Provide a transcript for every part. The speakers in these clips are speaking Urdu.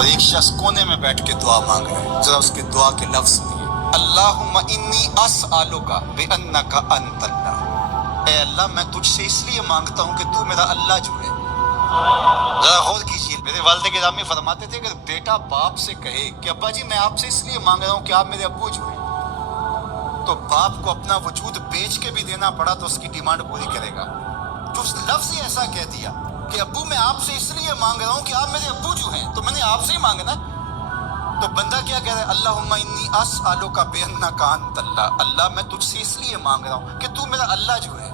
اور ایک شخص کونے میں بیٹھ کے دعا مانگ رہا ہے. ذرا اس کے دعا کے لفظ سنیے. اللہم انی اسألک بانک انت اللہ. اے اللہ میں تجھ سے اس لیے مانگتا ہوں کہ تو میرا اللہ جو ہے. ذرا غور کیجیے. میرے والد گرامی فرماتے تھے کہ بیٹا باپ سے کہے کہ ابا جی میں آپ سے اس لیے مانگ رہا ہوں کہ آپ میرے ابو جو ہیں، تو باپ کو اپنا وجود بیچ کے بھی دینا پڑا تو اس کی ڈیمانڈ پوری کرے گا. جو اس لفظ ہی ایسا کہہ دیا کہ ابو میں آپ سے اس لیے مانگ رہا ہوں کہ آپ میرے ابو جو ہیں، تو میں نے آپ سے ہی مانگنا. تو بندہ کیا کہہ رہا ہے؟ اللہم انی اسألک بانک انت اللہ. اللہ میں تجھ سے اس لیے مانگ رہا ہوں کہ تو میرا اللہ جو ہے.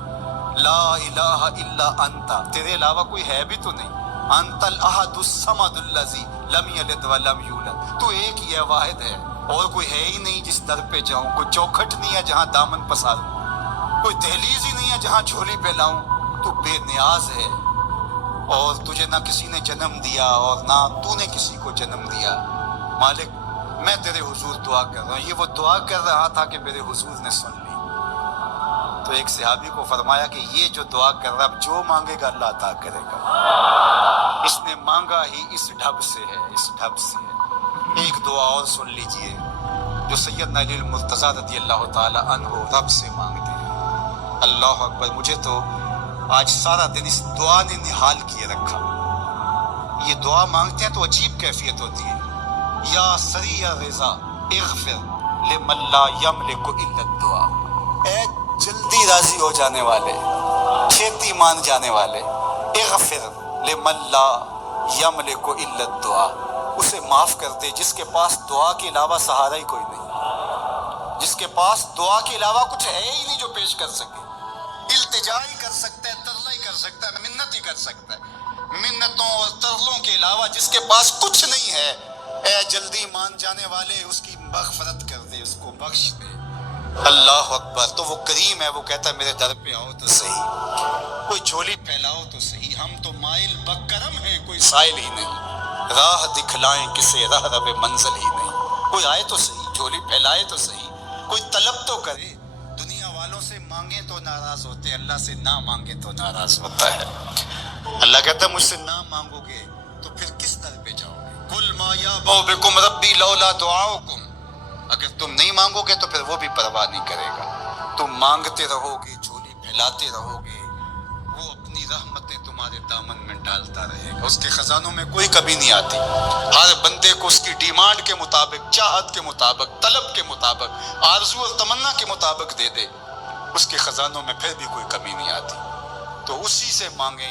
لا الہ الا انت، تیرے علاوہ کوئی ہے بھی تو نہیں. انت الاحد الصمد الذی لم یلد ولم یولد، تو ایک ہی ہے، واحد ہے، اور کوئی ہے ہی نہیں جس در پہ جاؤں. کوئی چوکھٹ نہیں ہے جہاں دامن پساروں، کوئی دہلیز ہی نہیں ہے جہاں جھولی پہ لاؤں. تو بے نیاز ہے، اور تجھے نہ کسی نے جنم دیا اور نہ تو نے کسی کو جنم دیا. مالک میں تیرے حضور دعا کر رہا ہوں. یہ وہ دعا کر رہا تھا کہ میرے حضور نے سن لی. تو ایک صحابی کو فرمایا کہ یہ جو دعا کر رہا ہے جو مانگے گا اللہ عطا کرے گا. اس نے مانگا ہی اس ڈھب سے ہے، اس ڈھب سے ہے. ایک دعا اور سن لیجئے جو سیدنا علی المرتضیٰ رضی اللہ تعالی عنہ رب سے مانگتے ہیں. اللہ اکبر. مجھے تو آج سارا دن اس دعا نے نحال کیے رکھا. یہ دعا مانگتے ہیں تو عجیب کیفیت ہوتی ہے. یا سریع الرضا اغفر لمن لا یملک الا الدعاء. اے جلدی راضی ہو جانے والے، چھیتی مان جانے والے، اغفر لمن لا یملک الا الدعاء. اسے معاف کر دے جس کے پاس دعا کے علاوہ سہارا ہی کوئی نہیں، جس کے پاس دعا کے علاوہ کچھ ہے ہی نہیں جو پیش کر سکے. التجا ہی کر سکتا ہے، ترلا ہی کر سکتا ہے، منت ہی کر سکتا ہے. منتوں اور ترلوں کے علاوہ جس کے پاس کچھ نہیں ہے، اے جلدی مان جانے والے اس کی مغفرت کر دے، اس کو بخش دے. اللہ اکبر. تو وہ کریم ہے، وہ کہتا ہے میرے در پہ آؤ تو صحیح، کوئی جھولی پھیلاؤ تو صحیح. ہم تو مائل بکرم ہیں، کوئی سائل ہی نہیں. راہ دکھلائیں کسے راہ رب منزل ہی نہیں. کوئی آئے تو صحیح، جھولی پھیلائے تو صحیح، کوئی طلب تو کرے. دنیا والوں سے مانگے تو ناراض ہوتے، اللہ سے نہ مانگے تو ناراض ہوتا ہے. اللہ کہتا ہے مجھ سے نہ مانگو گے تو پھر کس در پہ جاؤ گے؟ قل ما یعبأ بکم ربی لولا دعاؤکم. اگر تم نہیں مانگو گے تو پھر وہ بھی پرواہ نہیں کرے گا. تم مانگتے رہو گے، جھولی پھیلاتے رہو گے، وہ اپنی رحمتیں تمہارے دامن میں ڈالتا رہے گا. اس کے خزانوں میں کوئی کمی نہیں آتی. ہر بندے کو اس کی ڈیمانڈ کے مطابق، چاہت کے مطابق، طلب کے مطابق، آرزو اور تمنا کے مطابق دے دے. اس کے خزانوں میں پھر بھی کوئی کمی نہیں آتی. تو اسی سے مانگیں.